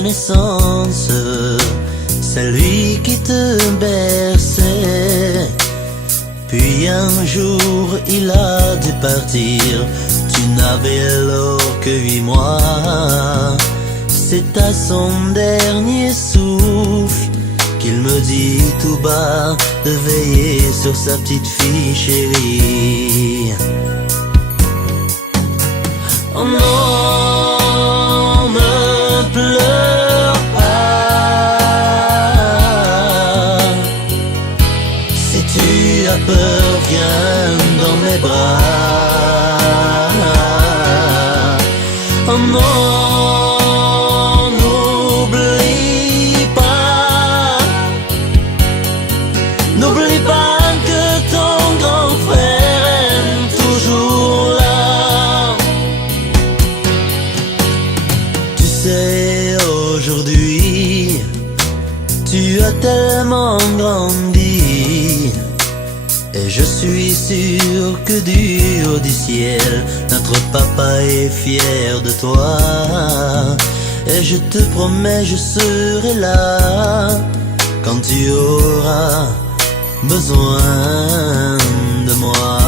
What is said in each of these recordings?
ta naissance, c'est lui qui te berçait. Puis un jour il a dû partir, tu n'avais alors que 8 mois. C'est à son dernier souffle qu'il me dit tout bas de veiller sur sa petite fille chérie. Oh non, ne pleure pas. Si tu as peur, viens dans mes bras. Oh non, n'oublie pas. N'oublie pas que ton grand frère est toujours là. Tu sais, aujourd'hui, tu as tellement grandi, et je suis sûr que du haut du ciel, notre papa est fier de toi. Et je te promets, je serai là quand tu auras besoin de moi.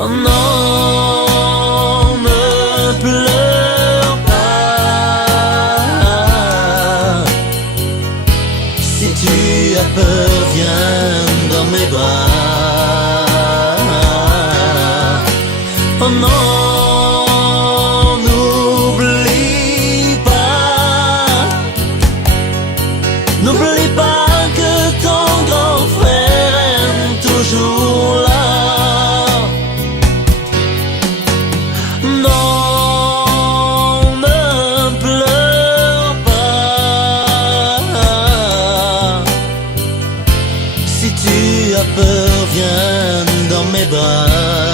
Oh non, ne pleure pas. Si tu as peur, viens dans mes bras. Oh non, n'oublie pas. N'oublie pas que ton grand frère est toujours là. Non, ne pleure pas. Si tu as peur, viens dans mes bras.